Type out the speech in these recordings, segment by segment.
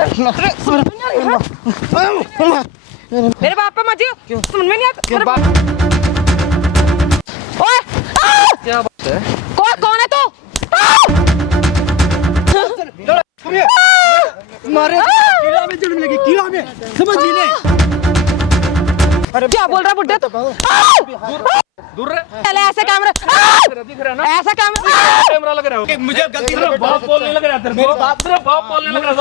मेरे बाप पे मत जियो, समझ में नहीं आता। ओए क्या बात है? कौन है तू? मारे कीड़ा में जन्म लगी, कीड़ा में समझ नहीं। अरे क्या बोल रहा बुड्ढे तू? दूर रहे। पहले ऐसे कैमरा दिख रहा है ना? ऐसा कैमरा कैमरा लग रहा है। मुझे गलती तेरा बाप बोलने लग रहा है, तेरे बाप बोलने लग रहा है।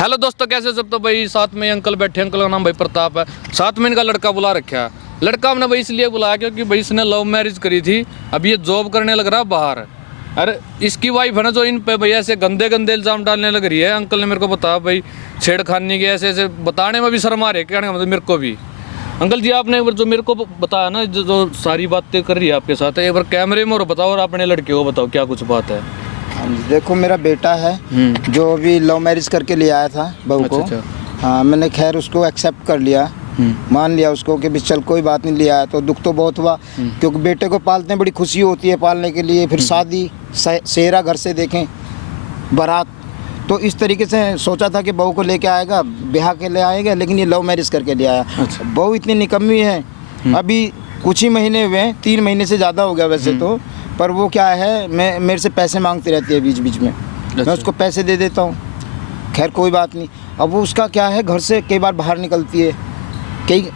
हेलो दोस्तों, कैसे सब? तो भाई साथ में अंकल बैठे, अंकल का नाम भाई प्रताप है, साथ में इनका लड़का बुला रखा है। लड़का हमने भाई इसलिए बुलाया क्योंकि भाई इसने लव मैरिज करी थी, अब ये जॉब करने लग रहा बाहर। अरे इसकी वाइफ है ना जो इन पे भैया ऐसे गंदे गंदे इल्जाम डालने लग रही है। अंकल ने मेरे को बताया भाई छेड़खानी के ऐसे ऐसे बताने में भी शर्म आ रही है, कहने का मतलब मेरे को भी। अंकल जी आपने जो मेरे को बताया ना, जो सारी बातें कर रही है आपके साथ, एक बार कैमरे में और बताओ और अपने लड़के को बताओ क्या कुछ बात है। देखो मेरा बेटा है जो अभी लव मैरिज करके ले आया था बहू को। हाँ, मैंने खैर उसको एक्सेप्ट कर लिया, मान लिया उसको कि भी चल कोई बात नहीं, लिया है तो दुख तो बहुत हुआ क्योंकि बेटे को पालते हैं बड़ी खुशी होती है पालने के लिए। फिर शादी सेहरा घर से देखें बारात, तो इस तरीके से सोचा था कि बहू को लेके आएगा, ब्याह के ले आएगा, लेकिन ये लव मैरिज करके ले आया। बहू इतनी निकम्मी है, अभी कुछ ही महीने हुए, 3 महीने से ज़्यादा हो गया वैसे तो, पर वो क्या है मेरे से पैसे मांगती रहती है बीच बीच में। मैं उसको पैसे दे देता हूँ, खैर कोई बात नहीं। अब वो उसका क्या है, घर से कई बार बाहर निकलती है, कई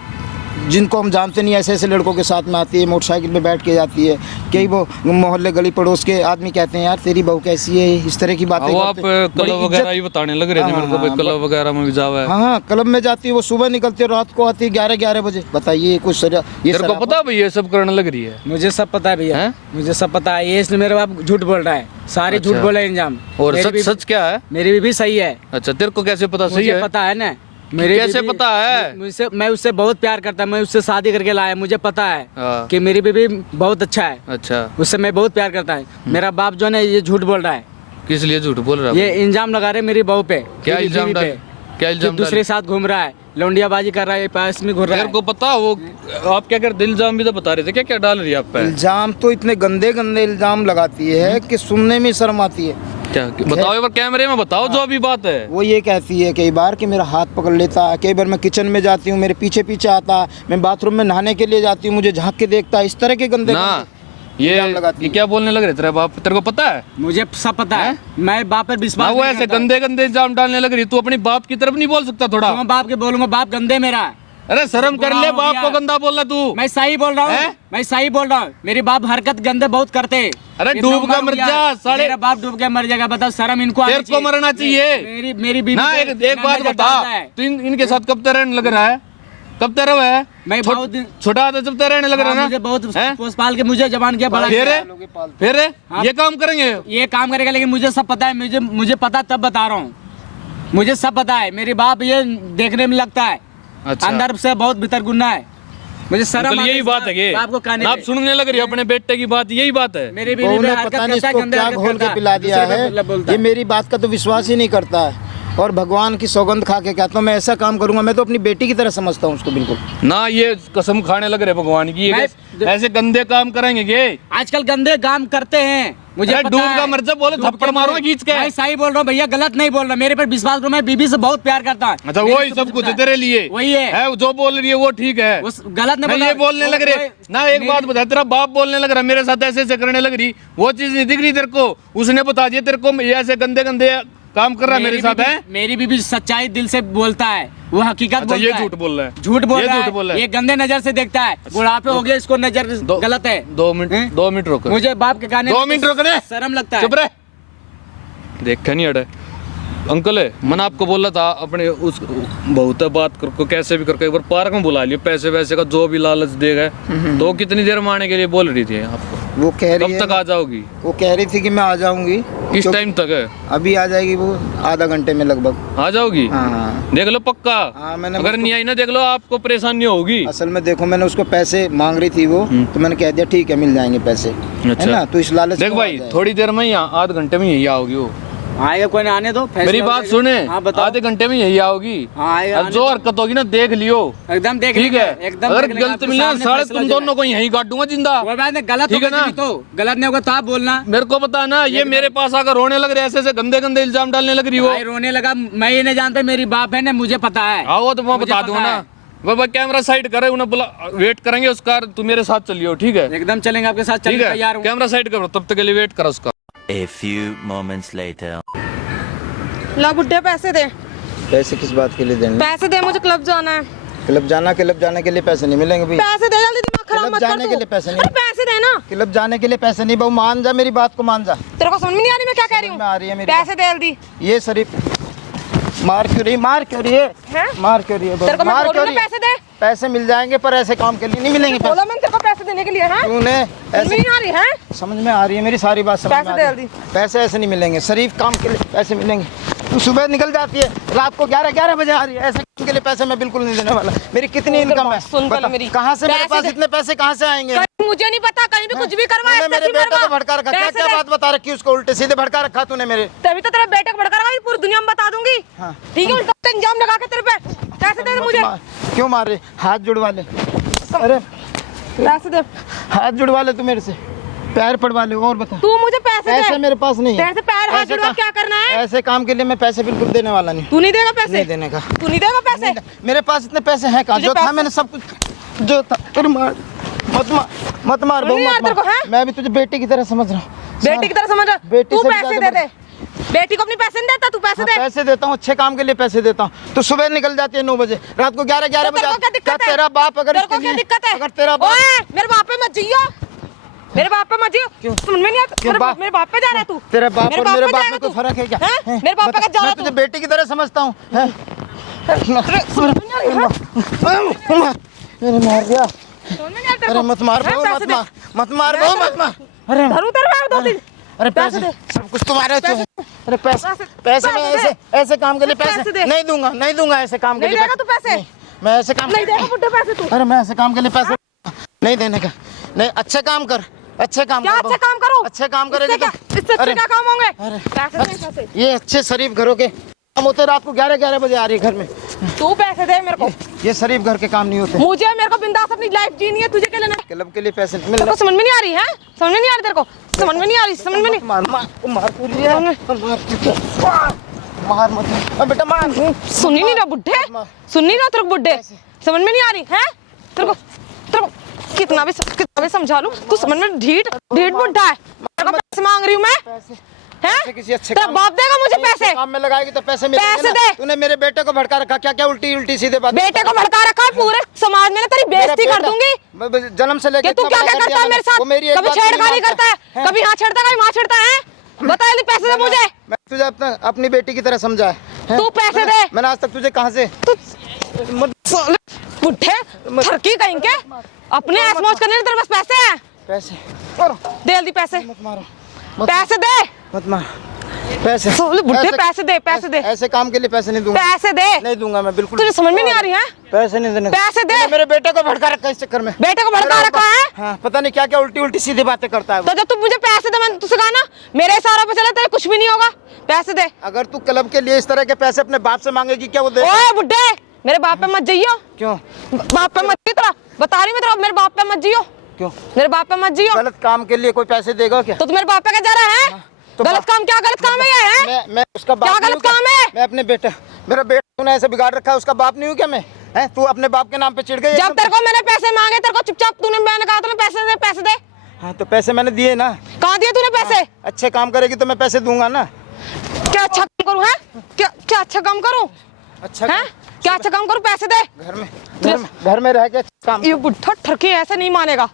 जिनको हम जानते नहीं ऐसे ऐसे लड़कों के साथ में आती है, मोटरसाइकिल पे बैठ के जाती है। कई वो मोहल्ले गली पड़ोस के आदमी कहते हैं यार तेरी बहू कैसी है, इस तरह की बातें। आप क्लब वगैरह ही बताने लग रहे थे मेरे को, भाई क्लब वगैरह में भी जावा है। हाँ, क्लब में जाती है वो, सुबह निकलती है रात को आती है 11 बजे। बताइए कुछ ये तेरे को पता भाई ये सब करने लग रही है? मुझे सब पता है भैया, मुझे सब पता है। ये इसलिए मेरे बाप झूठ बोल रहा है, सारे झूठ बोल रहे हैं इंजाम। और सच क्या है? मेरी भी सही है। अच्छा, तेरे को कैसे पता? सही है, पता है ना। मेरे कैसे पता है? मुझसे मैं उससे बहुत प्यार करता, मैं उससे शादी करके लाया, मुझे पता है कि मेरी बीबी बहुत अच्छा है। अच्छा, उससे मैं बहुत प्यार करता है। मेरा बाप जो है ये झूठ बोल रहा है। किस लिए झूठ बोल रहा है? ये इल्जाम लगा रहे मेरी बहू पे। क्या इल्जाम डाल? क्या इल्जाम? दूसरे साथ घूम रहा है, लौंडियाबाजी कर रहा है, पास में घूम रहा है। तेरे को पता वो आप क्या करते? इल्जाम भी तो बता रहे थे, क्या क्या डाल रही है आप पे? इल्जाम तो इतने गंदे गंदे इल्जाम लगाती है कि सुनने में शर्म आती है। क्या बताओ एक बार कैमरे में बताओ जो अभी बात है। वो ये कहती है कई बार कि मेरा हाथ पकड़ लेता है, कई बार मैं किचन में जाती हूँ मेरे पीछे पीछे आता है, मैं बाथरूम में नहाने के लिए जाती हूँ मुझे झांक के देखता है, इस तरह के गंदे ना ये क्या बोलने लग रहे तेरे बाप? तेरे को पता है? मुझे सब पता है, मैं बाप पर विश्वास वो ऐसे गंदे गंदे इल्जाम डालने लग रही, तू अपनी बाप की तरफ नहीं बोल सकता थोड़ा? मैं बाप के बोलूंगा, बाप गंदे मेरा। अरे शर्म कर ले, बाप को गंदा बोल रहा तू। मैं सही बोल रहा हूँ, मैं सही बोल रहा हूँ। मेरे बाप हरकत गंदे बहुत करते। अरे डूब का मर जा साले। मेरा बाप डूब के मर जाएगा, बताओ शर्म इनको तेरे को मरना चाहिए। मेरी बीवी ना एक बात बता, तू इनके साथ कब तक रहने लग रहा है? कब तक रहा है? मैं बहुत दिन छोटा था जब तक रहने लग रहा है ना? मुझे बहुत पोस पाल के मुझे जवान किया, बड़ा फिर ये काम करेंगे, ये काम करेगा, लेकिन मुझे सब पता है, मुझे पता तब बता रहा हूँ, मुझे सब पता है। मेरे बाप ये देखने में लगता है, अच्छा, अंदर से बहुत भीतर गुन्ना है। मुझे शर्म यही बात है कि आप सुनने लग रही है अपने बेटे की बात, यही बात है। मेरी पता नहीं इसको क्या घोल के पिला दिया है, ये मेरी बात का तो विश्वास ही नहीं करता है। और भगवान की सौगंध खा के कहता हूँ मैं ऐसा काम करूंगा, मैं तो अपनी बेटी की तरह समझता हूँ उसको बिल्कुल ना। ये कसम खाने लग रहे भगवान की, ऐसे गंदे काम करेंगे के? आजकल गंदे काम करते हैं, मुझे डूब का मर्जा बोले थप्पड़ मारो खींच के। मैं सही बोल रहा हूँ भैया, गलत नहीं बोल रहा, मेरे पर विश्वास करो, मैं बीबी से बहुत प्यार करता हूँ। अच्छा, वही सब कुछ तेरे लिए वही है, जो बोल रही है वो ठीक है, गलत नहीं। ये बोलने लग रहे ना, एक बात बता, तेरा बाप बोलने लग रहा मेरे साथ ऐसे ऐसे करने लग रही, वो चीज नहीं दिख रही तेरे को? उसने बता दिया तेरे को ये ऐसे गंदे गंदे काम कर रहा है मेरे साथ है? मेरी बीबी सच्चाई दिल से बोलता है, वो हकीकत बोलता है। ये झूठ बोल रहा है, झूठ बोल रहा है, ये गंदे नजर से देखता है। बुढ़ापे हो गया, इसको नजर गलत है। 2 मिनट रोको, मुझे बाप के कहने 2 मिनट रोकने शर्म लगता है। चुप रहे, देखा नहीं अड़े। अंकल है, मैंने आपको बोला था अपने उस बहुत बात करको कैसे भी करके एक बार पार्क में बुला लियो, पैसे वैसे का जो भी लालच देगा। तो कितनी देर में आने के लिए बोल रही थी आपको? वो कह रही है कब तक आ जाओगी? वो कह रही थी कि मैं आ जाऊंगी। किस टाइम तक है? अभी आ जाएगी वो, आधा घंटे में लगभग आ जाओगी। हाँ, देख लो पक्का। मैंने अगर नहीं आई ना देख लो, आपको परेशानी होगी। असल में देखो मैंने उसको पैसे मांग रही थी वो, तो मैंने कह दिया ठीक है मिल जाएंगे पैसे, है ना? तो इस लालच देख भाई थोड़ी देर में यहाँ आध घंटे में यही आओगी वो। आएगा कोई ना, आने दो। फैसला मेरी हो बात जाएगा। सुने, हाँ बताओ। आधे घंटे में यही आओगी। हाँ आएगा, अब आने जो दो। हरकत होगी ना देख लियो। एकदम देख ठीक है, एकदम अगर देख लेंगे, गलत आपके मिले सामने साले फैसला तुम हो जाएगा। दोनों को यहीं काट दूंगा जिंदा। कोई बात नहीं, गलत ठीक है होगा ना? तभी तो, गलत नहीं होगा तो आप बोलना। मेरे को पता है ना, ये मेरे पास आकर रोने लग रहे, ऐसे गंदे गंदे इल्जाम डालने लग रही हो। भाई रोने लगा, मैं ये नहीं जानता, मेरी बाप है ना, मुझे पता है। आओ तो मैं मुझे बता पता दूंगा ना। है। बाबा कैमरा साइड करे, उन्हें बोला वेट करेंगे उसका, तू मेरे साथ चलियो। ठीक है, एकदम चलेंगे आपके साथ, ठीक चलने है, तैयार हूँ। कैमरा साइड करो, तब तक के लिए वेट करो उसका। A few moments later. ला बुड्ढे पैसे दे, पैसे किस बात के लिए देंगे? पैसे दे, मुझे क्लब जाना है। क्लब जाने के लिए पैसे नहीं मिलेंगे भाई। पैसे दे, जल्दी दिमाग खराब क्लब मत कर जाने तू। के लिए पैसे नहीं। अरे पैसे दे ना। क्लब जाने के लिए पैसे नहीं, बहू मान जा, मेरी बात को मान जा। तेरे को समझ में नहीं आ रही मैं क्या कह रही समझ में आ रही है हूँ? मेरी पैसे दे जल्दी। ये शरीफ मार क्यों रही, मार क्यों रही है, हैं? मार क्यों रही है बहू? तेरे को मैं मार बोल क्यों रही रही हूँ है? पैसे दे। पैसे मिल जाएंगे पर ऐसे काम के लिए नहीं मिलेंगे पैसे। बोला मैंने तेरे को पैसे देने के लिए, हैं? तूने समझ में ऐसे नहीं आ रही है? समझ में आ रही है मेरी सारी बात, समझ पैसे में आ दे रही है। पैसे ऐसे नहीं मिलेंगे, शरीफ काम के लिए पैसे मिलेंगे। तू सुबह निकल जाती है, रात को 11 बजे आ रही है, ऐसे काम के लिए पैसे मैं बिल्कुल नहीं देने वाला। मेरी कितनी इनकम है सुन पहले बता, मेरी। कहाँ से मेरे पैसे पास दे। इतने पैसे कहाँ से आएंगे? कहीं मुझे नहीं पता, कहीं भी कुछ भी करवा, तूने ऐसे मेरे भी बेटे करवा। को भड़का रखा, क्या पैसे क्या दे। बात बता रखी उसको, उल्टे सीधे भड़का रखा तूने मेरे। तभी तो तेरे बेटे को भड़का रहा है, पूरी दुनिया में बता दूंगी। हाँ। ठीक है, उल्टा इंजाम लगा के तेरे पे। पैसे दे मुझे, क्यों मार रही? हाथ जुड़वा ले, अरे पैसे दे। हाथ जुड़वा ले तू मेरे से, पैर पड़वा ले। और बता, तू मुझे पैसे पैसे दे। मेरे पास नहीं है। तेरे से पैर हाथ ऐसे जुड़वा काम- क्या करना है? ऐसे काम के लिए मैं पैसे बिल्कुल देने वाला नहीं। तू नहीं देगा पैसे? नहीं देने का। तू नहीं देगा पैसे? मेरे पास इतने पैसे हैं कहाँ? तुझे जो था पैसे- मैंने सब कुछ, जो था। अरे मार, मत मार, मत मार बहू, नहीं यार मत तेरे को, मार। हैं? मैं भी तुझे बेटी की तरह समझ रहा हूँ। बेटी की तरह समझ रहा? बेटी तू से भी पैसे ज्यादा दे दे। बेटी को अपनी पैसे नहीं देता, तू पैसे हाँ, दे। पैसे देता हूँ, अच्छे काम के लिए पैसे देता हूँ। तो सुबह निकल जाती है 9 बजे, रात को 11 तो बजे तेरे को क्या दिक्कत है? तेरा बाप अगर तेरे को इसके क्या लिए- दिक्कत है? अगर तेरा बाप ओए, मेरे बाप पे मत जियो। मेरे बाप पे मत जियो। क्यों? समझ में नहीं आता? क्यों बाप? मेरे बाप पे जा रहा है तू। तेरा बाप और मेरे पे बाप जाएगा में तू। कोई फर्क है क्या? हैं? हैं? मेरे बाप पे बता, जा रहा मैं तू। तुझे बेटी की तरह समझता हूँ। हैं? मैंने मार दिया। समझ में नहीं आता तेरे अरे को? मत मार हैं? बहू, पैसे मत दे। मार, मत मार बहू, मत मार। अरे धरूं तेरे पे दो दिन। अरे पैसे पैसे दे। सब कुछ तुम्हारे होते हैं। अरे पैसे पैसे- पैसे मैं पैसे ऐसे ऐसे काम के लिए पैसे पैसे दे। नहीं दूंगा, नहीं दूंगा ऐसे काम के नहीं लिए देगा तू पैसे? नहीं, मैं ऐसे काम नहीं देगा बुड्ढे पैसे तू? अरे मैं ऐसे काम के लिए पैसे नहीं देने का। नहीं, अच्छे काम कर, अच्छे काम क्या कर अच्छे बहू। काम करूं? अच्छे काम इससे करेगी क्या- तो इससे अच्छे अरे क्या काम होंगे? अरे पैसे दे, पैसे। ये अच्छे शरीफ घरों के काम होते, रात को 11 बजे आ रही है घर में। तू पैसे दे मेरे को। ये शरीफ घर के काम नहीं होते। मुझे मेरे को बिंदास अपनी लाइफ जीनी है, तुझे क्या लेना है? क्लब के लिए पैसे नहीं मिल तेरे रहे। को समझ में नहीं आ रही है? समझ में नहीं आ रही तेरे को? समझ में नहीं आ रही, समझ में नहीं। मार मार मार पूरी है, मार मत मार बेटा, मार। सुन ही नहीं रहा बुड्ढे, सुन नहीं रहा तेरे को बुड्ढे, समझ में नहीं आ रही है तेरे को कितना भी समझा लूं, तू समझ में ढीठ ढीठ बुड्ढा है। तेरे को पैसे मांग रही हूँ मैं, हैं? किसी अच्छे तेरा काम- बाप देगा मुझे नहीं, अच्छे पैसे? काम में लगाएगी तो पैसे मिलेंगे पैसे ना। दे। तूने मेरे बेटे को भड़का रखा, क्या क्या उल्टी उल्टी सीधे बात। बेटे को भड़का रखा है, पूरे समाज में ना तेरी बेइज्जती कर दूंगी। जन्म से लेकर कि तू क्या क्या करता है मेरे साथ? कभी छेड़खानी करता है, कभी यहाँ छेड़ता है, कभी वहाँ छेड़ता है। बता जल्दी पैसे दे मुझे। मैं तुझे अपनी बेटी की तरह समझा है। तू पैसे दे। मैंने आज तक तुझे कहाँ से साले बुड्ढे ठरकी कहीं के, अपने ऐश मौज करने के लिए तेरे पास पैसे हैं? पैसे दे जल्दी पैसे, मत मारो, पैसे दे। मत मार पैसे। साले बुड्ढे ऐसे- पैसे दे, पैसे दे, ऐसे काम के लिए पैसे नहीं दूंगा, पैसे दे। नहीं दूंगा मैं बिल्कुल। तुझे समझ में नहीं आ रही है? पैसे नहीं देने। पैसे दे। तूने मेरे बेटे को भड़का रखा इस चक्कर में। बेटे को भड़का रखा है? हाँ, पता नहीं क्या क्या उल्टी उल्टी सीधी बातें करता है वो। तो जब तू मुझे पैसे दे, मैंने तुझसे कहा ना मेरे सारा पे चला तेरे कुछ भी नहीं होगा। पैसे दे। अगर तू क्लब के लिए इस तरह के पैसे अपने बाप से मांगेगी क्या वो दे? ओए बुड्ढे, मेरे बाप पे मत जाइयो। क्यों बाप पे मत जियो, तेरा बता रही मैं तेरा, मेरे बाप पे मत जियो, क्यों? मेरे बाप पे मत जियो। गलत काम के लिए कोई पैसे देगा क्या? तो तू मेरे बाप पे क्या जा रहा है? तो गलत काम, क्या गलत काम है ये, है? मैं उसका बाप क्या नहीं गलत हूँ काम है? मैं अपने बेटा, मेरा बेटा तूने ऐसे बिगाड़ रखा है, उसका बाप नहीं हूँ क्या मैं? हैं, तू अपने बाप के नाम पे चिढ़ गई जब एकदम। तेरे को मैंने पैसे मांगे, तेरे को चुपचाप तूने, मैंने कहा था ना पैसे दे, पैसे दे। हाँ, तो पैसे मैंने दिए ना। कहाँ दिए तूने पैसे? अच्छे काम करेगी तो मैं पैसे दूंगा ना। क्या अच्छा काम करूँ, है? क्या अच्छा काम करूँ, अच्छा है? क्या अच्छा काम करूँ? पैसे दे। घर में रह के अच्छा काम। ये बुढ़ा ठरकी ऐसे नहीं मानेगा,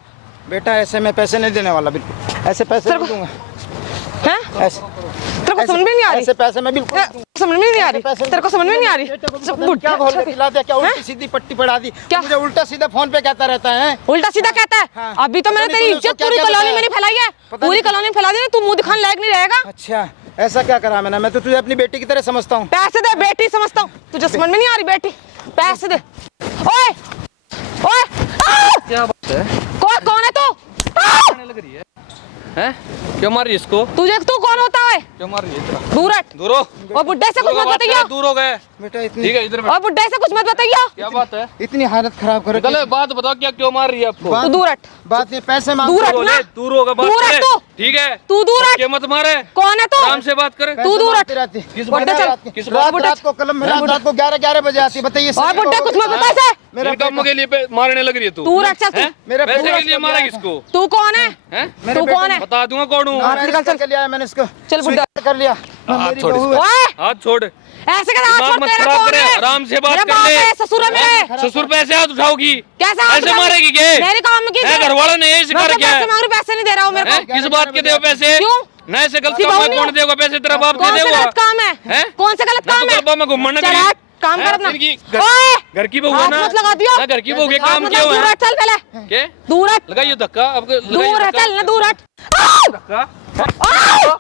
बेटा ऐसे मैं पैसे नहीं देने वाला, बिल्कुल ऐसे पैसे नहीं दूंगा। हैं? ऐसे तेरे को समझ में नहीं आ रही? ऐसे पैसे मैं बिल्कुल समझ में नहीं आ रही? पैसे- तेरे को समझ में नहीं आ रही? क्या बोल के खिला दिया, क्या उल्टी सीधी पट्टी पड़ा दी, क्या? मुझे उल्टा सीधा फोन पे कहता रहता है। उल्टा सीधा कहता है। हाँ। अभी तो पता मैंने नहीं तेरी तूने उसको इज्जत पूरी क्या-क्या कॉलोनी बताया? में नहीं फैलाई है, पता पूरी नहीं। कॉलोनी में फैला दी, तू मुंह दिखाने लायक नहीं रहेगा। अच्छा, ऐसा क्या करा मैंने? मैं तो तुझे अपनी बेटी की तरह समझता हूँ। पैसे दे, बेटी समझता हूँ, तुझे समझ में नहीं आ रही बेटी? पैसे दे। ओए ओए, क्या बात है? कौन है तू? लग रही है हैं? क्यों मार रही इसको? तू कौन होता ओए क्यों मार रही है इतना? दूर हट। दूर हो। और बुड्ढे से कुछ दूर हो, मत बात बताइए। करे, दूर हो गए। बेटा इतनी ठीक है इधर बैठ। और बुड्ढे से कुछ मत बताइए। क्या बात है? इतनी हालत खराब कर चलो बात बताओ, क्या क्यों मार रही है आपको? तू दूर हट। बात नहीं, पैसे मांग दूर हट दूर ना। हो, दूर होगा बात दूर हट करे। तू। ठीक है तू दूर हट। क्या मत मारे, कौन है तू? आराम से बात करे। तू दूर हट। किस बुड्ढे चल। किस बात- रात को कलम मिला, रात को 11 बजे आती है। बताइए और बुड्ढे कुछ मत बता इसे। मेरे कामों के लिए मारने लग रही है तू। दूर हट चल तू। हैं? मेरा पैसे पूरा के लिए मारा किसको? तू कौन है? हैं? तू कौन है? बता दूंगा कौन हूँ। हाथ निकाल, चल। कर लिया है मैंने इसको। चल बुड्ढा। स्वीकार कर लिया। हाथ मेरी छोड़ बहू इसका। है। ओए हाथ छोड़। ऐसे कर, हाथ दिमाग छोड़। मत तेरा खराब कौन करे, है? आराम से बात मेरा कर बाप ले। है, ससुर है मेरे। ससुर पैसे हाथ उठाओगी कैसे हाथ ऐसे उठाऊं? मारेगी के? मेरे काम में की है, घर वालों ने यही सिखा मैं तो रखा है। पैसे मांग रही हूं, पैसे नहीं दे रहा हूँ मेरे हैं? को। किस बात के दे पैसे? क्यों? नए से गलत उसकी काम बहू में नहीं कौन हो? देगा पैसे? तेरा बाप दे कौन से देगा। गलत काम है? हैं? कौन से गलत मैं काम तो है? गरबा में घूमने चल गई। हट, काम कर हैं? अपना। इनकी ओए, घर की बहू है हाथ ना। मत लगा दियो। ना घर की बहू के हाथ काम मत क्यों लगा, दूर है? हट, चल पहले। के दूर हट। लगाइयो धक्का अब दूर हट, चल ना, दूर हट। आओ! धक्का आओ!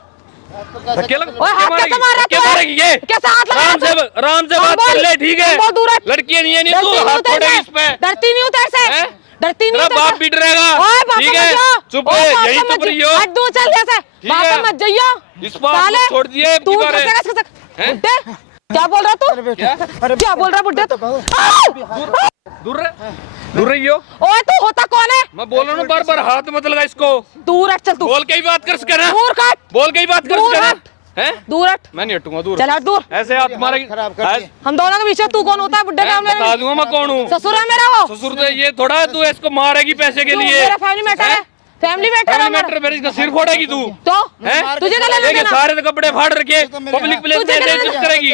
धक्के लग ओए, हाथ कैसे मार रहा क्या तू? मारेगी ये? कैसे हाथ लगा आराम रहा से तू? आराम से कम बात कर बोल, ले। ठीक है कम बोल, दूर हट। लड़कियां नहीं है नहीं डरती तू नहीं हाथ हूं तेरे छोड़ेगी से। इस पे। डरती नहीं हूं तेरे से। हैं? डरती नहीं तेरा हूं तेरे बाप से। पीट रहेगा। ओए, बाप ठीक पे है मत जाओ। चुप ओए, है बाप यही पे चुप मत रही जाओ। हो। हट, दूर चल जैसे। ठीक बाप है। पे मत जाइयो। इस बात को साले, छोड़ दिए अब तू की बार है। कैसे कर सकता? हैं? बुड्ढे, क्या बोल रहा तू? क्या? क्या बोल रहा बुड्ढे? दूर रह दूर रही हो। ओए, तू होता कौन है? मैं बोल रहा हूँ बार बार हाथ मत लगा इसको। दूर हट, चल तू। बोल के ही बात कर सके ना। दूर हट, बोल के ही बात कर दूर सके ना। हट। हैं? दूर हट। मैं नहीं हटूंगा दूर। चल हट, दूर। ऐसे हाथ मारेगी। खराब कर दिए। हम दोनों के बीच में तू कौन होता है? बुड्ढे का बता दूंगा मैं कौन हूँ। ससुर है मेरा वो। ससुर तो ये थोड़ा है तू इसको मारेगी पैसे के तू लिए। मेरा फैमिली मैटर है। फैमिली मैटर है फैमिली मेरा। मैटर मेरे इसका सिर फोड़ेगी तू। तो हैं? तुझे क्या लेना देखिए देना? सारे तो कपड़े फाड़ रखे पब्लिक प्लेस तुझे में क्या ऐसे लेना चुप करेगी।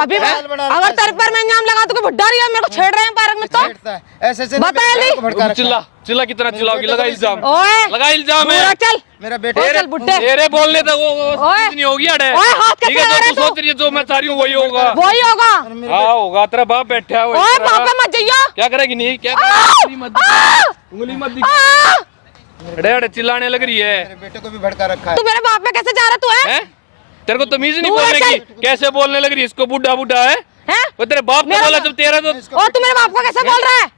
अभी मैं अगर तेरे पर मैं इंजाम लगा तो बुड्ढा रही है, मेरे को छेड़ रहे हैं पार्क में तो। बैठता है। ऐसे ऐसे बता मेरे ली। को भड़का रखा है। चिल्ला चिल्ला कितना चिल्लाओगी? लगा इल्जाम ओए, लगा इल्जाम दूर है। हट, चल। मेरा ओए, बेटा चल बुड्ढे। तेरे बोलने तो वो ओए। चीज नहीं होगी अड़े। ओए, हाथ कैसे ठीक है लगा जो रहे तू तू? सोच रही है जो मैं चाह रही हूँ वही होगा। वही होगा। हाँ होगा तेरा बाप बैठा है ओए, वही बाप पे मत जाइयो। क्या करेगी? नहीं क्या करेगी? उंगली मत दिखा। आ! अड़े अड़े चिल्लाने लग रही है। मेरे बेटे को भी भड़का रखा है। तू मेरे बाप पे कैसे जा रहा तू है? हैं? तेरे को तमीज नहीं दूर बोलने चल। की? कैसे बोलने लग रही है? इसको बुढ़ा बुढ़ा है हैं? वो तेरे बाप को मेरा बोला बाप- जब तेरा तो और तू मेरे बाप को कैसे बोल रहा है?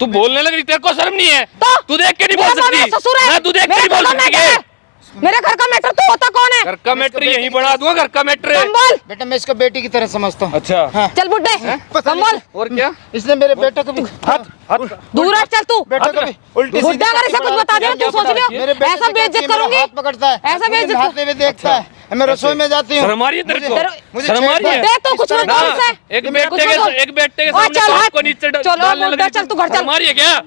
तू बोलने लग रही। तेरे को शर्म नहीं है? तो तू देख के नहीं मेरा बोल बाप मेरा सकती। ससुर है। मैं तू देख के मेरा नहीं बोल घर का सकती मैटर के? है। मेरे घर का मैटर तू होता कौन है? घर का मैटर यही बना दूंगा। घर का मैटर कम बोल। बेटा मैं इसको बेटी की तरह समझता हूँ। अच्छा हाँ। चल बुड्ढे, कम बोल। और क्या? इसने मेरे बेटे को भी हाथ दूर हट, चल तू। बेटे को भी उल्टी सीधी बुड्ढा अगर इसे कुछ बता दिया क्या तू सोच पता लियो मेरे बेटे ऐसा से बेइज्जत कहती है, मेरा करूंगी। हाथ पकड़ता है। ऐसा बेइज्जत हाथ में भी देखता है। मैं रसोई में जाती हूँ। शर्म आ रही है तेरे को? मुझे शर्म आ रही है? बुड्ढे तू कुछ मत ना, बोल इसे। एक कुछ बेटे मत बोल। के एक बेटे के ओए, सामने चल बाप हट। को नीचे चलो डालने लग बुड्ढा, रही चल तू घर चल। शर्म आ रही है क्या?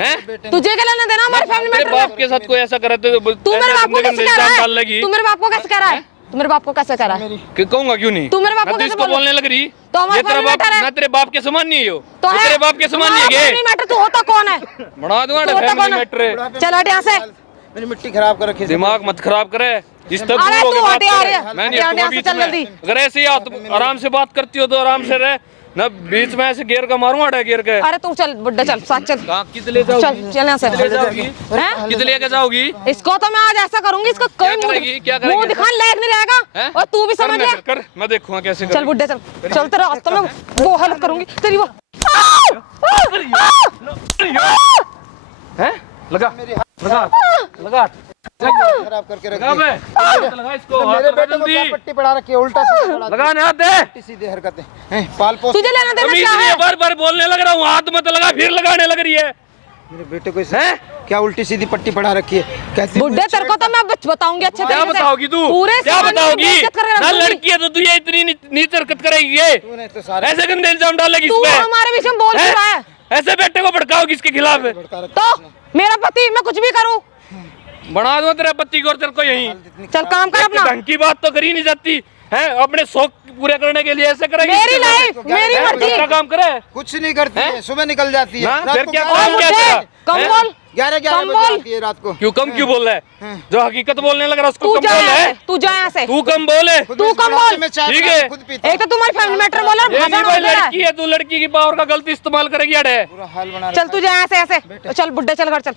हैं? तुझे क्या लेना देना हमारे फैमिली तेरे मैटर बाप में? के साथ कोई ऐसा करे तो तू मेरे बाप को कैसे कह रहा डाल है? लगी तू मेरे बाप को कैसे कह रहा है? तू मेरे बाप को कैसे कह रहा है? कहूंगा क्यों नहीं? तू मेरे बाप को मैं तो कैसे इसको बोल- बोलने लग रही। तो हमारा ये तेरा family बाप matter है। ना तेरे बाप के समान नहीं है यो। तो ये है। तेरे बाप के समान नहीं तुम्हारा है family matter तू होता कौन है? बना दूंगा तू होता फैमिली कौन है? मैटर। चल हट यहाँ से। मेरी मिट्टी खराब कर रखी है। दिमाग मत खराब करे। इस तक अरे दूर तू होके हट बात यार, करे। मैं नहीं हट हटूंगा यहाँ से, बीच चल में। जल्दी। अगर ऐसे ही आराम से बात करती हो तो आराम से रहे ना। बीच में ऐसे गियर का मारूंगा अड़ा गियर के। अरे तू चल बुड्ढा, चल साथ चल। कहाँ कित ले जाओगी? चल चल यहाँ से। ले जाओगी? हैं? कित लेके जाओगी? इसको तो मैं आज ऐसा करूंगी, इसको क्या कोई करेगी? क्या करेगी? मुंह दिखाने लायक नहीं रहेगा। हैं? और तू भी कर समझ ना ले। फिर, कर मैं देखूंगा कैसे चल करेगी। बुड्ढे, चल चल तेरा रास्ता में वो हेल्प करूंगी तेरी वो। हैं? लगा लगा लगा खराब करके रखी लगा है। बे। लगा इसको हाथ मेरे लगा बेटे को क्या जल्दी। पट्टी पड़ा रखी है? उल्टा सीधा पड़ा लगा ना हाथ दे। उल्टी सीधी हरकतें हैं। पाल पोस तुझे लेना देना तमीज क्या नहीं है? है। बार बार बोलने लग रहा हूँ हाथ मत लगा फिर लगाने लग रही है। मेरे बेटे को इसे हैं? क्या उल्टी सीधी पट्टी पड़ा रखी है? कहती बुड्ढे तेरे को तो मैं बताऊंगी अच्छे क्या तरीके से। बताओगी तू? पूरे क्या समाज में बताओगी? बेइज्जत करके रख ना दूंगी। लड़की है तो तू ये इतनी नीच हरकत करेगी ये? तूने तो सारे ऐसे गंदे इल्जाम डालेगी तू इस पे? हमारे बीच में बोल क्यों रहा है? ऐसे बेटे को भड़काओगी इसके खिलाफ? भड़का रखा तो मेरा पति, मैं कुछ भी करूं। बना दो तेरे पति को और तेरे को यही। चल काम कर अपना। ढंग की बात तो करी नहीं जाती है। अपने शौक पूरे करने के लिए ऐसे करेगी? मेरी लाइफ, मेरी हैं? मर्जी। दूसरा काम करे कुछ नहीं करती है। सुबह निकल जाती है। ना, रात फिर को क्या और काम क्या मुझे तेरा? कम हैं? बोल। 11 कम बजे बोल। आती है रात को। क्यों कम क्यों बोल रहा है? जो हकीकत बोलने लग रहा है उसको तू कम जा बोल यहाँ है। से, तू जा यहाँ से। तू कम बोले। खुद तू इस कम बुढ़ापे बोल। में चाय ठीक बना के है। खुद पीता एक तो तुम्हारी फैमिली मैटर बोल और ये भाषण नहीं कोई बोल रहा है। लड़की है तू लड़की की पावर का गलत इस्तेमाल करेगी अड़े। पूरा हाल बना चल तू जा यहाँ से, ऐसे चल बुड्ढे, चल घर चल।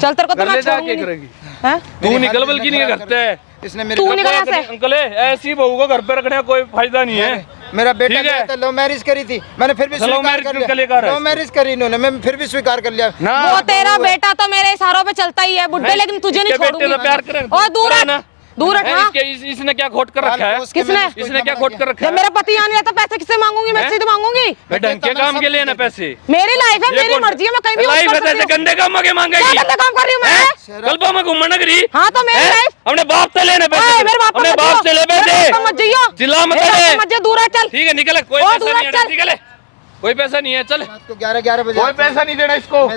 चल तेरे को तो घर मैं ले छोड़ूंगी जाके नहीं। करेगी। हैं? तू निकल बल्कि नहीं करते। इसने मेरे तू निकल यहाँ से। अंकल ऐसी बहू को घर पे रखने का कोई फायदा नहीं है। मेरा बेटा ठीक है। गया था, लव मैरिज करी थी। मैंने फिर भी लव स्वीकार मैरिज कर किसका लिया। लेकर है? लव मैरिज करी इन्होंने, मैं फिर भी स्वीकार कर लिया। ना वो तेरा बेटा तो मेरे इशारों पे चलता ही है बुड्ढे, लेकिन तुझे नहीं इसके बेटे छोड़ूंगी। से प्यार करे और दूर करे हट। ना। दूर हट, हाँ। इसने क्या खोट कर रखा है? किसने? इसने क्या खोट कर रखा जब है? मेरा पति यहाँ नहीं रहता पैसे किससे मांगूंगी? मैं इससे तो मांगूंगी। मैं ढंग के काम के लिए ना पैसे। मेरी लाइफ है, ये मेरी कौन- मर्जी है, मैं कहीं भी यूज लाइफ कर है, सकती ऐसे हूँ। गंदे काम के क्या मांगेगी? गंदा काम कर रही हूँ मैं? कल्पा में घूमना नगरी। हाँ, तो मेरी हैं? लाइफ। अपने बाप से लेने पैसे। ओए, मेरे बाप अपने मत बाप से ले जाइयो। मेरे पैसे। बाप मत जाइयो। चिल्ला मत मेरे ले। बाप मत जाइयो, दूर है, चल। ठीक है, निकले। कोई ओ, पैसा दूर नहीं है, है, चल। निकले। कोई पैसा नहीं है, चल। रात को 11 बजे कोई पैसा नहीं देना इसको।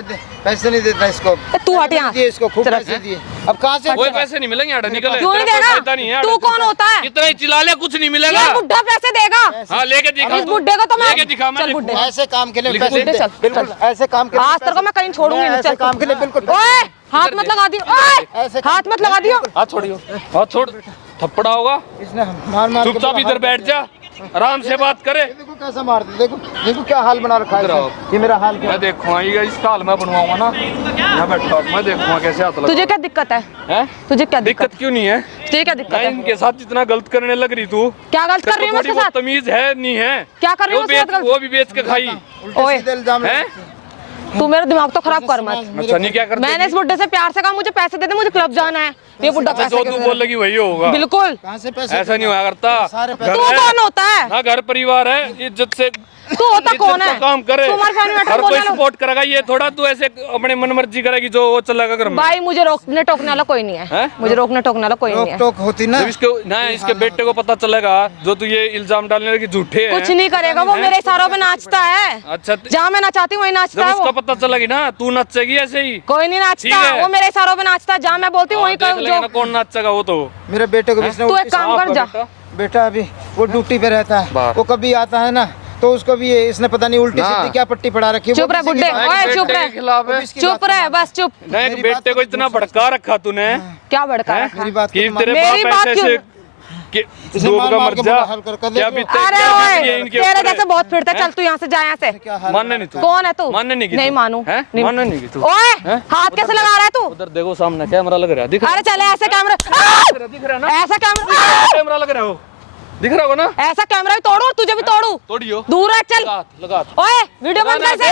पैसे नहीं देता इसको। तू हट यहाँ। दिए इसको खूब चल। पैसे दिए। अब कहाँ से कोई पैसे नहीं मिलेंगे, आड़ा निकले। क्यों नहीं तेरा कोई देगा? फायदा नहीं है, तू आड़ा। कौन होता है? कितना ही चिल्ला ले, कुछ नहीं मिलेगा। ये बुड्ढा पैसे देगा। हाँ, लेके दिखा इस तू। बुड्ढे को तो मैं लेके दिखा, मैं चल बुड्ढे। ऐसे काम के लिए लिख पैसे दे, दे। चल, बिल्कुल चल। ऐसे काम के लिए आज तेरे को मैं कहीं छोड़ूंगी नहीं, ऐसे चल। काम के लिए बिल्कुल ओए, हाथ मत लगा दियो। ओए, ऐसे हाथ मत लगा दियो। हाथ छोड़ियो, हाथ छोड़। थप्पड़ा होगा। इसने मार मार के चुपचाप बुरा इधर हाल बैठ जा, आराम से बात करे। देखो कैसा मारते, देखो देखो क्या हाल बना रखा है इधर आओ। इसने। ये मेरा हाल क्या मैं देखूंगा, ये इस हाल में बनवाऊंगा ना, मैं बैठा हूं, मैं देखूंगा कैसे हाथ लगा। तुझे क्या दिक्कत है? हैं? तुझे क्या दिक्कत? दिक्कत क्यों नहीं है? तुझे क्या दिक्कत मैं है? इनके साथ इतना गलत करने लग रही तू। क्या गलत कर रही हूँ मैं थोड़ी उसके बहुत साथ? तमीज है नहीं है? क्या कर रही हूँ वो उसके साथ बेच- गलत? वो भी बेच के खाई। उल्टे ओए। सीधे इल्जाम हैं? लगाते हैं। तू मेरा दिमाग तो खराब कर मत। अच्छा, नहीं क्या करते? मैंने इस बुड्ढे से प्यार से कहा मुझे पैसे दे दे, मुझे क्लब जाना है। ये बुड्ढा पैसे जो क्यों तू दे बोल रहा लगी वही होगा। है? बिल्कुल। कहाँ से पैसे ऐसा नहीं हुआ करता। सारे घर तू है, कौन होता है? ना घर परिवार है, इज्जत से तू होता इज्जत कौन का है? काम करे। तू हमारे फैमिली मैटर हर कोई बोलने लो। सपोर्ट करेगा, ये थोड़ा तू ऐसे अपने मन मर्जी करेगी जो वो चलेगा घर में। भाई मुझे रोकने टोकने वाला कोई नहीं है। हैं? मुझे रोकने टोकने वाला कोई नहीं रोक है। टोक होती ना। जब इसके बेटे को पता चलेगा जो तू ये इल्जाम डालने लगी झूठे हैं। कुछ नहीं करेगा वो, मेरे इशारों पे नाचता है। अच्छा, जहाँ मैं नचाती हूँ वहीं जब नाचता है उसका वो। पता चलेगी ना, तू नचेगी ऐसे ही। कोई नहीं ठीक नाचता, है। वो मेरे इशारों पे नाचता है। जहाँ मैं बोलती हूँ वहीं देख कर लेंगे ना जो। कौन नाचेगा वो तो। मेरे बेटे को भी इसने तू एक काम कर जा। बेटा अभी वो ड्यूटी पे रहता है, बाहर। वो कभी आता है ना तो उसको भी ये इसने पता नहीं उल्टी ना। सीधी क्या पट्टी पड़ा रखी है। चुप वो रह किसी की बुड्ढे, बात- ओए चुप बेटे रह, के खिलाफ है। चुप रह, बस चुप। नहीं, मेरी बेटे बात को इतना भड़का रखा तूने क्या भड़का हैं? रखा? मेरी बात कि को तेरे मेरी बाप बात ऐसे क्यों? कि इसे डूब मार का मार मर के जा। बुरा हाल कर क्या देखो। बीते अरे क्या ओए, बीती है इनके तेरे ऊपर? जैसे बहुत फिरता है, चल तू यहाँ से जा यहाँ से। क्या हाल मानने नहीं तू। कौन है तू? मानने नहीं की नहीं तू? मानू। हैं? नहीं। मानने नहीं की तू। ओए, हैं? हाथ कैसे लगा रहा है तू? उधर देखो सामने कैमरा लग रहा है, दिख रहा अरे चले ऐसे कैमरा, दिख रहा है ना? ऐसा कैमरा, कैमरा लग रहा हो, दिख रहा होगा ना? ऐसा कैमरा भी तोड़ू और तुझे भी तोड़ू। तोड़ियो, दूर है, चल। लगा ओए, वीडियो बंद कर से।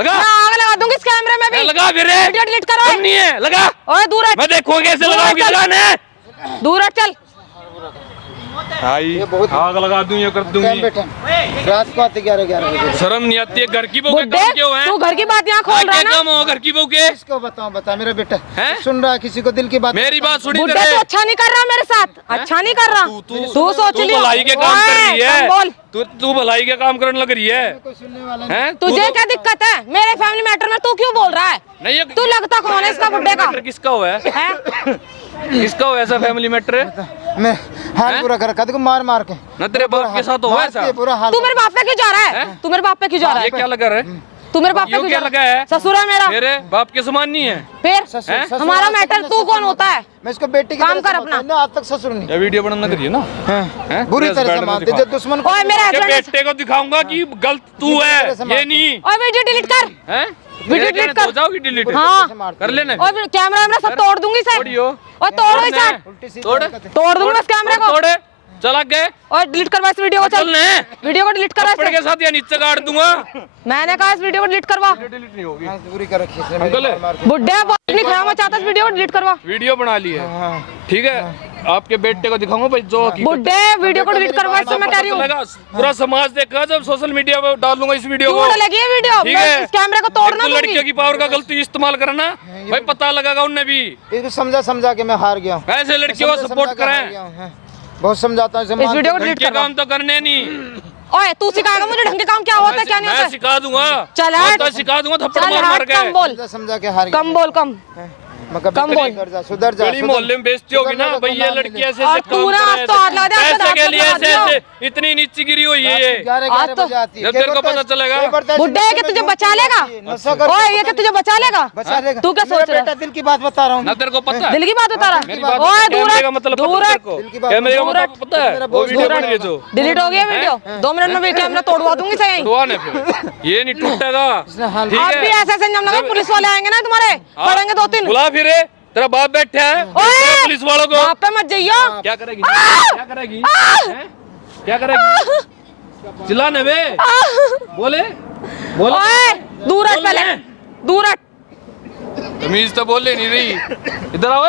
लगा मैं आग लगा दूंगी इस कैमरे में भी। लगा फिर रे। वीडियो डिलीट करो। कम नहीं है, लगा। ओए दूर है, मैं देखूंगा कैसे लगाओगी, चल। लगाने। दूर है, चल। आई आग लगा दूं, ये कर टाइम दूंगी। बैठे रात को आते 11 बजे। शर्म नहीं आती है? घर की बहू के बुड्ढे, काम क्यों है? तू घर की बात यहाँ खोल रहा क्या है ना? काम हो घर की बहू के? किसको बताऊं, बता मेरा बेटा हैं? सुन रहा है, किसी को दिल की बात मेरी बात सुनी बुड्ढे तेरे। तू अच्छा नहीं कर रहा मेरे साथ, अच्छा नहीं कर रहा। तू सोच तू लियो। भलाई के काम कर रही ओए, है। कम बोल। तू भलाई के काम करने लग रही है, कोई सुनने वाला नहीं। हैं? तुझे क्या दिक्कत है? मेरे फैमिली मैटर में तू क्यों बोल रहा है? नहीं, ये तू लगता कौन है इसका बुड्ढे का? मैटर किसका हुआ है? हैं? किसका हुआ ऐसा फैमिली मैटर है? मैं हाल हैं? पूरा कर रखा, देखो मार मार के ना तेरे बाप के साथ हुआ मार ऐसा? के पूरा हाल तू मेरे बाप पे क्यों जा रहा है? तू मेरे बाप पे क्यों जा रहा ये है? क्या लगा रहा है? तू मेरे बाप पे यो क्यों क्या जा लगा रहा है? है? ससुर है मेरा। मेरे बाप के समान नहीं है। फिर ससुर- हैं? ससुर- हमारा ससुर- मैटर तू कौन होता है? मैं इसको बेटी की काम तरह कर से अपना। मानता हूं, आज तक ससुर नहीं। ये वीडियो बनाना करिए ना, हैं? बुरी प्रेस तरह बैंड से में मानते दिखा। जो दुश्मन को ओए मेरे के हस्बैंड, बेटे को दिखाऊंगा कि गलत तू है, ये नहीं। ओए वीडियो डिलीट कर। हैं? वीडियो मेरे डिलीट कहने कर। हो जाओगी डिलीट? हाँ। कर लेना। ओए कैमरा वैमरा सब तोड़ दूंगी सर। तोड़ियो। ओए तोड़ो इसे। उल्टी सीधी तोड़। हरकत है। तोड़ दूंगी बस कैमरे को। तोड़े, चला गए। और डिलीट करवा इस वीडियो को, चल। चलने। वीडियो को डिलीट करवा थप्पड़ इसे। के साथ या नीचे गाड़ दूंगा। मैंने कहा इस वीडियो को डिलीट करवा। डिलीट नहीं होगी। हाँ, पूरी कर रखी है इसने, मेरी अंकल है। मार मार के। बुड्ढे बहुत नहीं खराब चाहता, इस वीडियो को डिलीट करवा। वीडियो बना ली है, हाँ। ठीक है? आपके बेटे को दिखाऊंगा भाई जो हकीकत बुड्ढे वीडियो को डिलीट करवा, इससे मैं कह रही हूँ। चलेगा। पूरा समाज देखा जब सोशल मीडिया पे डालूंगा इस वीडियो तू को। लगी है वीडियो, ठीक मैं है। इस कैमरे को तोड़ना तो दूंगी। लड़कियों की पावर का गलती इस्तेमाल करना भाई, पता लगागा उनने भी। इसको समझा समझा के मैं हार गया हूँ। ऐसे लड़कियों को समझा सपोर्ट के हार करें। गया हूँ, हाँ। बहुत समझाता हूँ इसे, इस मान वीडियो को के- डिलीट के करवा। काम तो करने नहीं। ओए तू सिखाएगा मुझे ढंग के काम क्या होता है क्या नहीं मैं होता है? सिखा दूंगा। चल मैं हट। तो सिखा दूंगा थप्पड़ चल मार मार हट, के। कम बोल, समझा समझा के हार गया। कम बोल, कम। मैं कभी कम बोल। सुधर जा, सुधर जा, बड़ी सुधर। मोहल्ले में बेइज्जती होगी ना सुधरने का भाई, कोई ये नाम लड़की नहीं ऐसे और ऐसे तू ना काम आज करे, तो हाथ लगा दे, आज तो पैसे के हाथ लिए लगा ऐसे दियो। ऐसे इतनी नीची गिरी हुई है ये। 11 तो- बजे आती है। जब तेरे को पता चलेगा। बुड्ढे है कि तुझे बचा लेगा? नशा कर- ओए ये क्या तुझे बचा लेगा? बचा लेगा। तू क्या मेरा सोच रहा है? बेटा दिल की बात बता रहा हूँ। ना तेरे को पता है? दिल की बात बता रहा मेरी है? बात ओए दूर कैमरे हट, का मतलब पता दूर है हट। तेरे को? दिल की बात कैमरे का दूर मतलब हट। पता है? मेरा वो बहुत वीडियो दूर बन हट। गई जो डिलीट हो गया वीडियो, 2 मिनट में भी कैमरा तोड़वा दूंगी सही। हुआ ना फिर, ये नहीं टूटेगा। हाल- ठीक अब भी है, ऐसे ऐसे अंजाम लगा, पुलिस वाले आएंगे ना तुम्हारे, पड़ेंगे 2-3। बुला फिर तेरा बाप बैठा है, ओए! पुलिस वालों को। बाप पे मत जाइयो। क्या करेगी? क्या करेगी? हैं? क्या करेगी? चिल्लाने बे, बोले बोले। ओए दूर हट बोल पहले, रहे। दूर हट। तमीज तो बोले नहीं रही। इधर आओ।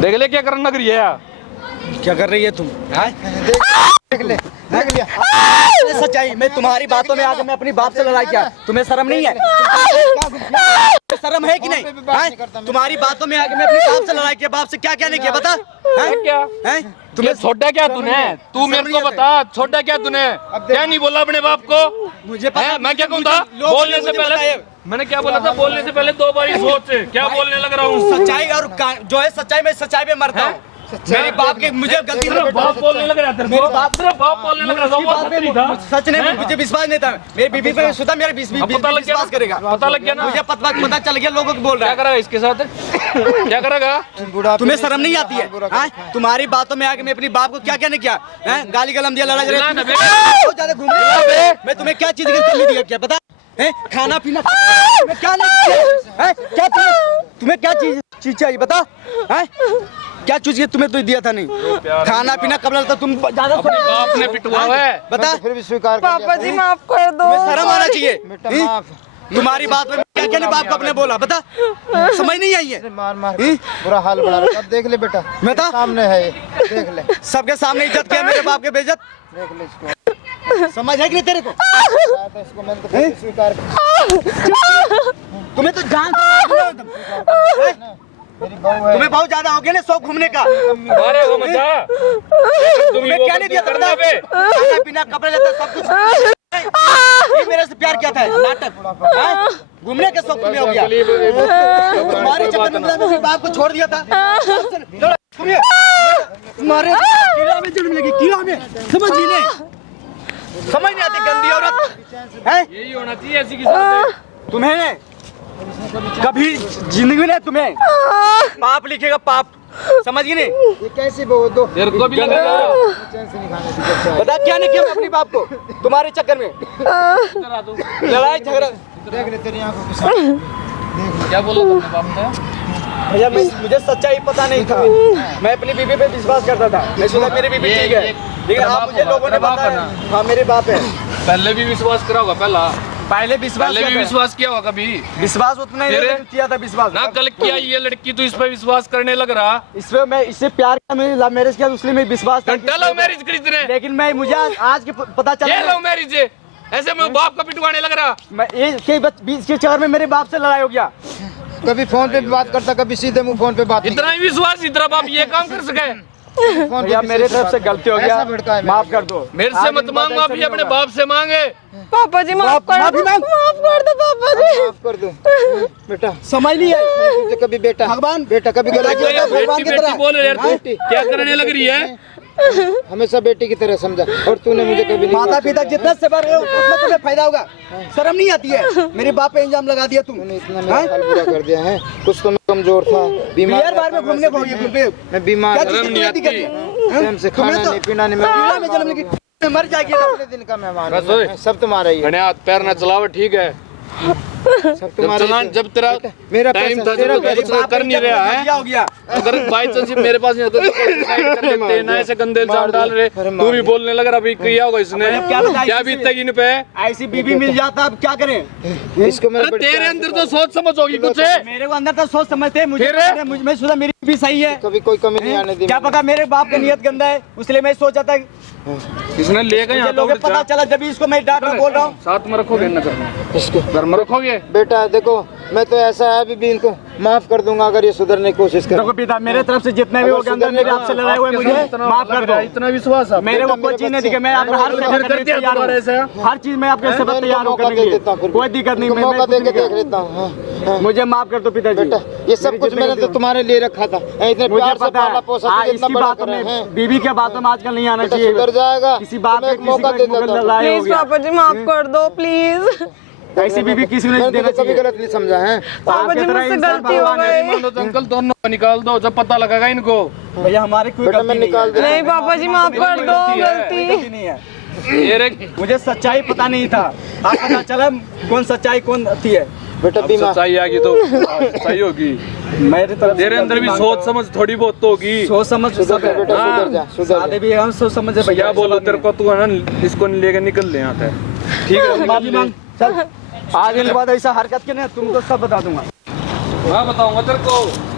देख ले क्या करने लग रही है यार। क्या कर रही है तुम? देख लिया सच्चाई, मैं तुम्हारी बातों में आकर मैं अपनी बाप से लड़ाई किया, तुम्हें शर्म नहीं है? शर्म है कि नहीं? हैं? तुम्हारी बातों में आकर मैं अपनी बाप से लड़ाई किया, बाप से क्या क्या नहीं किया बता? हैं? क्या हैं? तुम्हें छोटा क्या तूने? तू मेरे को बता, छोटा क्या तूने? क्या नहीं बोला अपने बाप को? मुझे पता हैं? मैं क्या कहूँ था बोलने से पहले? मैंने क्या बोला था? बोलने से पहले 2 बार ही सोच क्या बोलने लग रहा हूँ। सच्चाई और जो है सच्चाई, मैं सच्चाई पे मरता हूँ। मेरे बाप के मुझे गलती तेरा बाप बोलने लग रहा है, तेरे को तेरा बाप बोलने लग रहा था, वो सच नहीं था। सच नहीं, मुझे विश्वास नहीं था। मेरी बीबी पे सुधा मेरे पता लग गया, विश्वास करेगा। पता लग गया ना। मुझे पता चल गया, लोगों को बोल रहा क्या है। करेगा इसके साथ? क्या करेगा? तुम्हें शर्म नहीं आती है? हैं? तुम्हारी बातों में आके मैं अपनी बाप को क्या क्या नहीं किया? हैं? गाली गलम दिया, लड़ा ना, ना, बे। बहुत ज्यादा घूम रहे हो। मैं तुम्हें क्या चीज की कमी दिया क्या पता है? खाना पीना तुम्हें क्या नहीं किया? हैं? क्या तुम्हें क्या चीज चाहिए बता? हैं? क्या चीज तुम्हें तो दिया था नहीं? खाना पीना कब था तुम ज्यादा बाप ने पिटवा है। बता। फिर भी स्वीकार कर पापा जी माफ कर दो। तुम्हें शर्म आना चाहिए। बेटा माफ। तुम्हारी बात में क्या क्या नहीं बाप को अपने बोला बता? समझ नहीं आई है? मार मार के बुरा हाल बना रखा। अब देख ले बेटा, बता। सामने है ये, देख ले सबके सामने इज्जत किया मेरे बाप के बेइज्जत। देख ले इसको। समझ है कि नहीं तेरे को? तो इसको मैंने तो फिर भी स्वीकार कर। तुम्हें तो जान मेरी बहू है। तुम्हें बहुत ज्यादा हो गया ना शौक घूमने का। अरे वो मजा तुम्हें क्या नहीं दिया था बता? खाना पीना कपड़े लेता सब कुछ। ये मेरे से प्यार किया था नाटक। हैं? घूमने के शौक तुम्हें हो गया। तुम्हारे चक्कर में मैंने अपने बाप को छोड़ दिया था। सुनिए, तुम्हारे किला में जन्म लेगी, किला में समझ ही नहीं, समझ नहीं आती गंदी औरत है। यही होना चाहिए ऐसी के साथ। तुम्हें कभी जिंदगी में तुम्हें पाप लिखेगा, पाप समझ गई नहीं? ये कैसी बहू दो? तेरे को भी लगेगा। चैन से नहीं खाने दी जब से आई। बता क्या नहीं किया मैं अपनी बाप को तुम्हारे चक्कर में? लड़ाई झगड़ा। देख ले तेरी आंखों के सामने। क्या बोला तुमने बाप ने? भैया मुझे सच्चाई पता नहीं था। मैं अपनी बीबी पे विश्वास करता था, मैं सोचा मेरी बीबी ठीक है, लेकिन आप मुझे लोगों ने बताया हाँ मेरे बाप है। पहले भी विश्वास करा होगा पहले विश्वास पहले भी विश्वास किया होगा कभी? विश्वास उतना ही तेरे? किया था विश्वास ना कल किया ये लड़की तो इस पे विश्वास करने लग रहा। इसमें मैं इससे प्यार किया, मैंने लव मैरिज किया, उसलिए मैं विश्वास था। लव मैरिज करी तेरे? लेकिन मैं मुझे आज के पता चला ये लव मैरिज है? ऐसे में बाप का पिटवाने लग रहा। मैं के बीच के चक्कर में मेरे बाप से लड़ाई हो गया। कभी फोन पे भी बात करता, कभी सीधे मुंह फोन पे बात नहीं इतना ही विश्वास इतना बाप ये काम कर सके? करता। फोन भैया पे मेरे तरफ से गलती हो ऐसा भड़का गया, है माफ कर दो। मेरे से मत मांगो, आप ये अपने बाप से मांगे। पापा जी माफ कर दो, माफ कर दो पापा जी। माफ कर दो बेटा। समझ नहीं है तुझे कभी बेटा भगवान बेटा कभी गलत तो ये किया, बेटी बेटी बोल रहे यार तू क्या करने लग रही है? हमेशा बेटी की तरह समझा और तूने मुझे कभी नहीं माता माफ पिता किया। जितना सेवा रहे हो उतना तुम्हें फायदा होगा। शर्म नहीं आती है? मेरे बाप पे इंजाम लगा दिया तुम। तूने इतना मेरा हाल बुरा कर दिया है। कुछ तो मैं कमजोर था, बीमार बिहार बार में घूमने को मैं बीमार क्या था। चीज़ शर्म नहीं तुम्हें दिक्कत है? टाइम से खाना तुम्हें तो नहीं पीना नहीं, किला में जन्म लेगी, मैं मर जाएगी ना। अगले दिन का मेहमान बस हूँ ओए। मैं, सब तुम्हारा ही है, घने हाथ पैर ना चलाओ ठीक है। सब जब तुम्हारा चलान जब तेरा मेरा टाइम पैसा, था तेरा जब कुछ कर नहीं रहा है, क्या हो गया? अगर बाई चांस मेरे पास नहीं होता तो सुसाइड कर लेते हैं ना। ऐसे गंदे इल्जाम डाल रहे तू भी बोलने लगा अभी किया होगा इसने। अब क्या बताएं क्या किसी- बीतता इन पे? ऐसी बीबी मिल जाता अब क्या करें? इसको मैंने अरे बड़ी तेरे प्यार अंदर से तो सोच समझ होगी कुछ है। मेरे को अंदर तो सोच समझते हैं, मुझे फिर? पता है, मैं सोचा मेरी भी सही है। कभी कोई कमी नहीं आने दी क्या मैंने। पता मेरे बाप का नियत गंदा है, इसलिए मैं सोचा था इसने लेकर यहाँ लोगों को पता चला जब इसको मैं डांट रहा बोल रहा हूँ। साथ में रखोगे न घर इसको में रखोगे? बेटा देखो मैं तो ऐसा है अभी भी इनको माफ कर दूंगा अगर ये सुधरने की कोशिश करे। देखो पिता मेरे तरफ से जितने भी हो गए अंदर मेरे आपसे लड़ाई हुए मुझे माफ कर दो। इतना विश्वास है मेरे को कोई चीज नहीं दिखे, मैं आपका हर सेवा करने के लिए तैयार हूँ। हर चीज मैं आपके सेवा तैयार हूँ करने के लिए, कोई दिक्कत नहीं। मैं मौका दे के कुछ नहीं देख लेता हूँ। हाँ, हाँ। मुझे माफ कर दो पिताजी। बेटा ये सब कुछ मैंने तो तुम्हारे लिए रखा था, इतने मुझे प्यार से पता पाला है पोसा हाँ, तुझे इतना इसकी बड़ा बातों करे में हैं। बीबी के बातों में आजकल नहीं आना बेटा चाहिए। सुधर जाएगा, किसी बाप तुम्हें के एक मौका किसी दे को देता हूँ। लड़ाई हो प्लीज गया। पापा जी माफ कर दो प्लीज। ऐसी बीबी किसी को नहीं मैंने देना तो कभी चाहिए। गलत नहीं समझा है। पापा जी मुझसे गलती हो गई। तो अंकल दोनों को निकाल दो, जब पता लगेगा इनको। भैया हमारी कोई बेटा गलती मैं नहीं निकाल है। दे नहीं पापा जी माफ कर दो कोई गलती। गलती नहीं है। ये रे मुझे सच्चाई पता नहीं था, आज पता चला कौन सच्चाई कौन थी है। बेटा अब बीमार सच्चाई आ गई तो सही होगी। मेरी तरफ से तेरे अंदर भी गलती सोच मांगता समझ थोड़ी बहुत तो होगी। हूँ। सोच समझ सुधर सब जा है। बेटा सुधर जा सुधर सादे जा। भी हम सोच समझ है भैया। क्या बोलो तेरे को, तू है ना इसको लेके निकल ले यहाँ से। ठीक है माफी मांग चल। आज के बाद ऐसा हरकत के नहीं तुमको सब बता दूंगा। मैं बताऊंगा तेरे को।